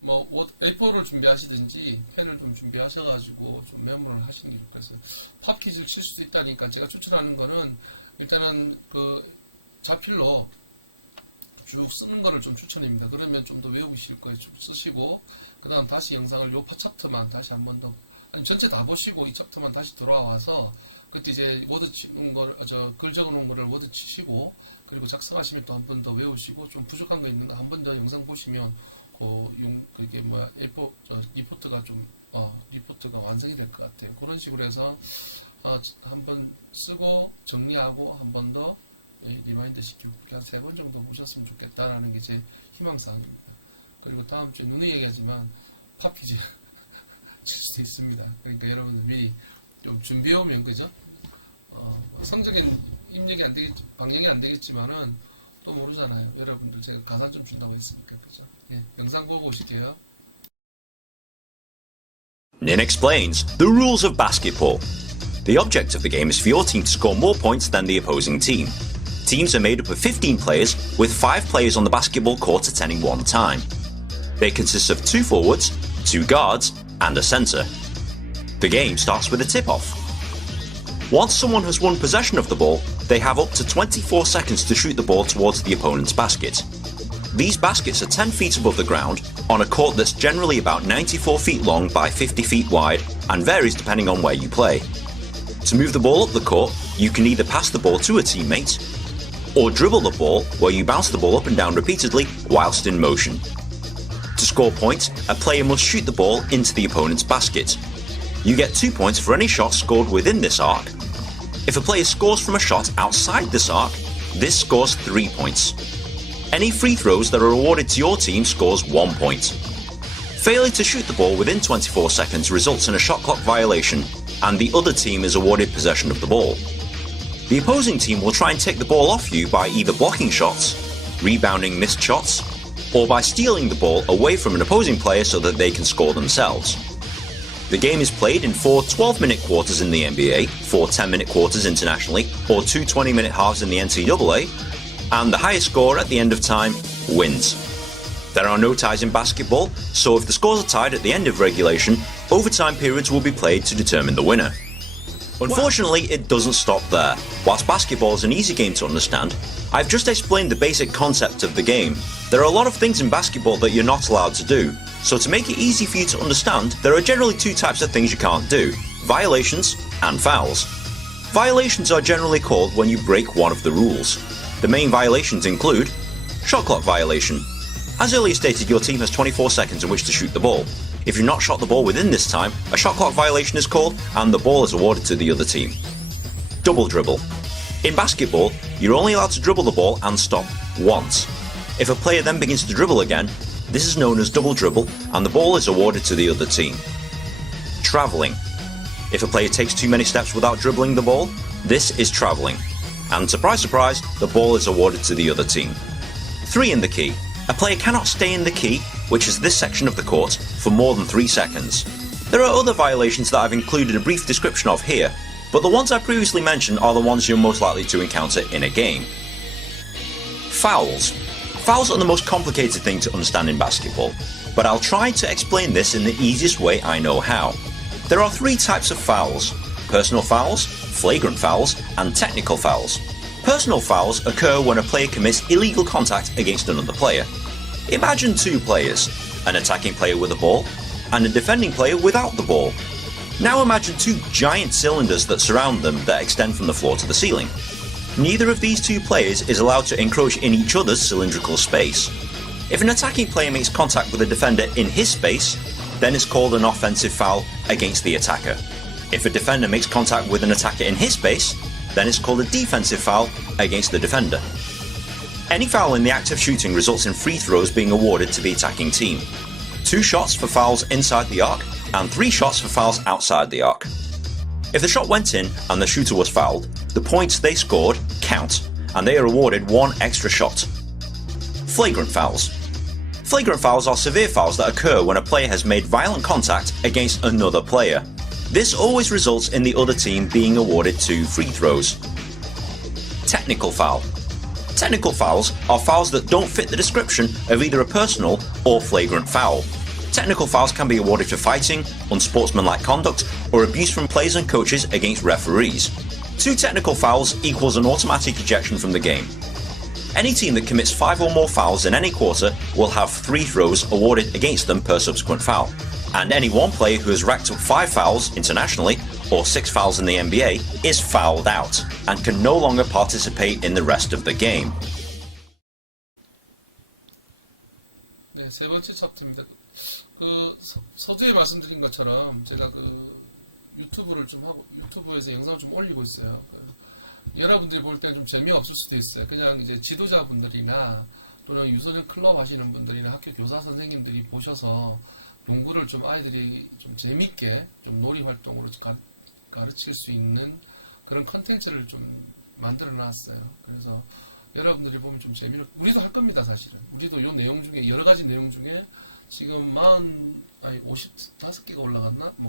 뭐 A4를 준비하시든지 펜을 좀 준비하셔가지고 좀 메모를 하시는 게 좋겠어요. 팝 퀴즈를 칠 수도 있다니까 제가 추천하는 거는 일단은 그 자필로 쭉 쓰는 거를 좀 추천입니다. 그러면 좀 더 외우기 쉬울 거예요. 쭉 쓰시고 그 다음 다시 영상을 요 챕터만 다시 한 번 더, 아니 전체 다 보시고 이 챕터만 다시 돌아와서 그때 이제 워드 치는 걸, 글 적어 놓은 거를 워드 치시고 그리고 작성하시면 또 한 번 더 외우시고 좀 부족한 거 있는 거 한 번 더 영상 보시면 그게 뭐야 A4 리포트가 리포트가 완성이 될 것 같아요. 그런 식으로 해서 한 번 쓰고 정리하고 한 번 더 리마인드 시키고 그렇게 한 3번 정도 보셨으면 좋겠다라는 게 제 희망사항입니다. 그리고 다음 주에 누누이 얘기하지만 팝 퀴즈 칠 수도 있습니다. 그러니까 여러분들 미리 좀 준비해 오면, 그죠? 뭐 성적엔 입력이 안 되겠지, 방영이 안 되겠지만은 또 모르잖아요. 여러분들 제가 가산 좀 준다고 했으니까, 그죠? 예, 영상 보고 오실게요. Nin explains the rules of basketball. The object of the game is for your team to score more points than the opposing team. Teams are made up of 15 players, with 5 players on the basketball court at any one time. They consist of 2 forwards, 2 guards, and a centre. The game starts with a tip-off. Once someone has won possession of the ball, they have up to 24 seconds to shoot the ball towards the opponent's basket. These baskets are 10 feet above the ground, on a court that's generally about 94 feet long by 50 feet wide, and varies depending on where you play. To move the ball up the court, you can either pass the ball to a teammate, or dribble the ball, where you bounce the ball up and down repeatedly whilst in motion. To score points, a player must shoot the ball into the opponent's basket. You get 2 points for any shot scored within this arc. If a player scores from a shot outside this arc, this scores 3 points. Any free throws that are awarded to your team scores 1 point. Failure to shoot the ball within 24 seconds results in a shot clock violation, and the other team is awarded possession of the ball. The opposing team will try and take the ball off you by either blocking shots, rebounding missed shots, or by stealing the ball away from an opposing player so that they can score themselves. The game is played in 4 12-minute quarters in the NBA, 4 10-minute quarters internationally, or 2 20-minute halves in the NCAA, and the highest score at the end of time wins. There are no ties in basketball, so if the scores are tied at the end of regulation, overtime periods will be played to determine the winner. Unfortunately, it doesn't stop there. Whilst basketball is an easy game to understand, I've just explained the basic concept of the game. There are a lot of things in basketball that you're not allowed to do, so to make it easy for you to understand, there are generally 2 types of things you can't do: violations and fouls. Violations are generally called when you break one of the rules. The main violations include shot clock violation. As earlier stated, your team has 24 seconds in which to shoot the ball. If you've not shot the ball within this time, a shot clock violation is called and the ball is awarded to the other team. Double dribble. In basketball, you're only allowed to dribble the ball and stop once. If a player then begins to dribble again, this is known as double dribble and the ball is awarded to the other team. Travelling. If a player takes too many steps without dribbling the ball, this is travelling. And surprise surprise, the ball is awarded to the other team. 3 in the key. A player cannot stay in the key, which is this section of the court, for more than 3 seconds. There are other violations that I've included a brief description of here, but the ones I previously mentioned are the ones you're most likely to encounter in a game. Fouls. Fouls are the most complicated thing to understand in basketball, but I'll try to explain this in the easiest way I know how. There are 3 types of fouls: personal fouls, flagrant fouls, and technical fouls. Personal fouls occur when a player commits illegal contact against another player. Imagine 2 players, an attacking player with a ball and a defending player without the ball. Now imagine 2 giant cylinders that surround them that extend from the floor to the ceiling. Neither of these 2 players is allowed to encroach in each other's cylindrical space. If an attacking player makes contact with a defender in his space, then it's called an offensive foul against the attacker. If a defender makes contact with an attacker in his space, then it's called a defensive foul against the defender. Any foul in the act of shooting results in free throws being awarded to the attacking team. 2 shots for fouls inside the arc, and 3 shots for fouls outside the arc. If the shot went in and the shooter was fouled, the points they scored count, and they are awarded 1 extra shot. Flagrant fouls. Flagrant fouls are severe fouls that occur when a player has made violent contact against another player. This always results in the other team being awarded 2 free throws. Technical foul. Technical fouls are fouls that don't fit the description of either a personal or flagrant foul. Technical fouls can be awarded for fighting, unsportsmanlike conduct, or abuse from players and coaches against referees. 2 technical fouls equals an automatic ejection from the game. Any team that commits 5 or more fouls in any quarter will have 3 throws awarded against them per subsequent foul. And any one player who has racked up 5 fouls internationally, or 6 fouls in the NBA, is fouled out and can no longer participate in the rest of the game. 네, 세 번째 챕터입니다. 서두에 말씀드린 것처럼 제가 유튜브를 좀 하고, 유튜브에서 영상을 좀 올리고 있어요. 여러분들이 볼 때는 좀 재미없을 수도 있어요. 그냥 이제 지도자분들이나 또는 유소년 클럽 하시는 분들이나 학교 교사 선생님들이 보셔서 농구를 좀 아이들이 좀 재밌게 좀 놀이 활동으로 가르칠 수 있는 그런 컨텐츠를 좀 만들어 놨어요. 그래서 여러분들이 보면 좀 우리도 할 겁니다, 사실은. 우리도 요 내용 중에, 여러 가지 내용 중에 지금 55개가 올라갔나?